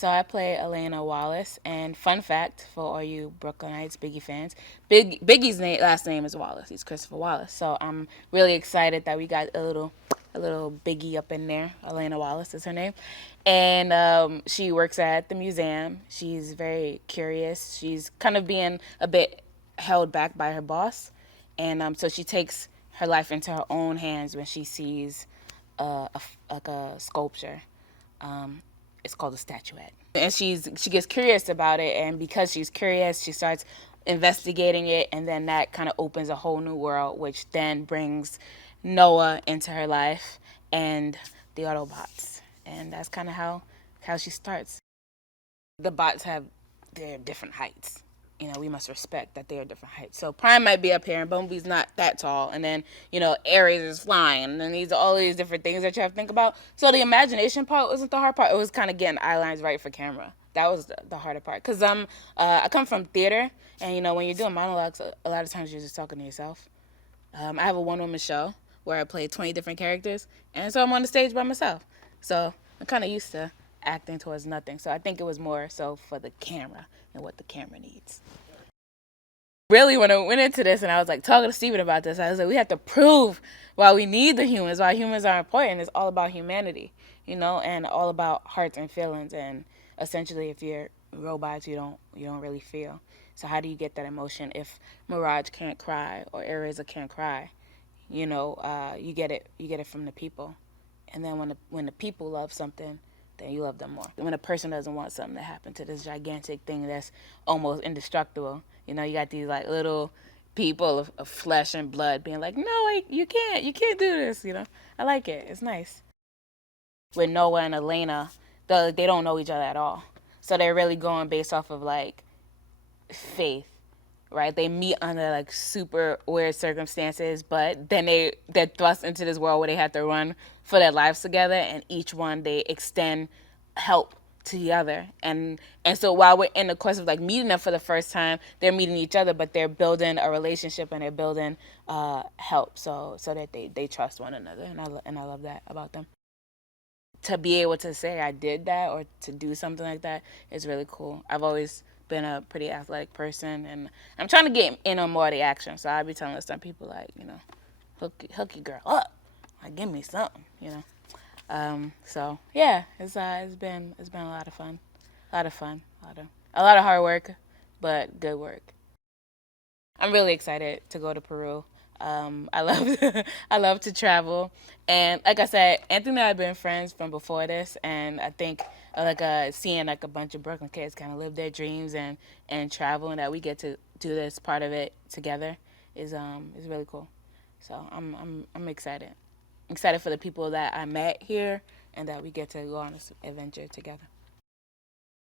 So I play Elena Wallace, and fun fact for all you Brooklynites, Biggie fans, Biggie's last name is Wallace. He's Christopher Wallace. So I'm really excited that we got a little Biggie up in there. Elena Wallace is her name, and she works at the museum. She's very curious. She's kind of being a bit held back by her boss, and so she takes her life into her own hands when she sees like a sculpture. It's called a statuette, and she gets curious about it, and because she's curious, she starts investigating it, and then that kind of opens a whole new world, which then brings Noah into her life and the Autobots, and that's kind of how she starts. The bots have their different heights. We must respect that they are different heights. So Prime might be up here, and Bumblebee's not that tall, and then Ares is flying, and then these all these different things that you have to think about. So the imagination part wasn't the hard part. It was kind of getting eye lines right for camera. That was the harder part, because I come from theater, and when you're doing monologues, a lot of times you're just talking to yourself. I have a one-woman show where I play 20 different characters, and so I'm on the stage by myself. So I'm kind of used to acting towards nothing. So I think it was more so for the camera and what the camera needs. Really, when I went into this and I was like talking to Steven about this, I was like, we have to prove why we need the humans, why humans are important. It's all about humanity, and all about hearts and feelings. And essentially, if you're robots, you don't really feel. So how do you get that emotion if Mirage can't cry or Ereza can't cry? You get it from the people. And then when the people love something, then you love them more. When a person doesn't want something to happen to this gigantic thing that's almost indestructible, you got these like little people of flesh and blood being like, no, you can't do this. I like it. It's nice. With Noah and Elena, they don't know each other at all, so they're really going based off of like faith, right? They meet under like super weird circumstances, but then they're thrust into this world where they have to run for their lives together, and each one they extend help to the other. And so while we're in the course of like meeting them for the first time, they're meeting each other, but they're building a relationship and they're building help so that they trust one another. And I love that about them. To be able to say I did that or to do something like that is really cool. I've always been a pretty athletic person, and I'm trying to get in on more of the action. So I'd be telling some people like, hook your girl up, like give me something, So yeah, it's been a lot of fun, a lot of hard work, but good work. I'm really excited to go to Peru. I love I love to travel, and like I said, Anthony and I have been friends from before this, and I think seeing like a bunch of Brooklyn kids kind of live their dreams and travel, and that we get to do this part of it together is really cool. So I'm excited. Excited for the people that I met here, and that we get to go on this adventure together.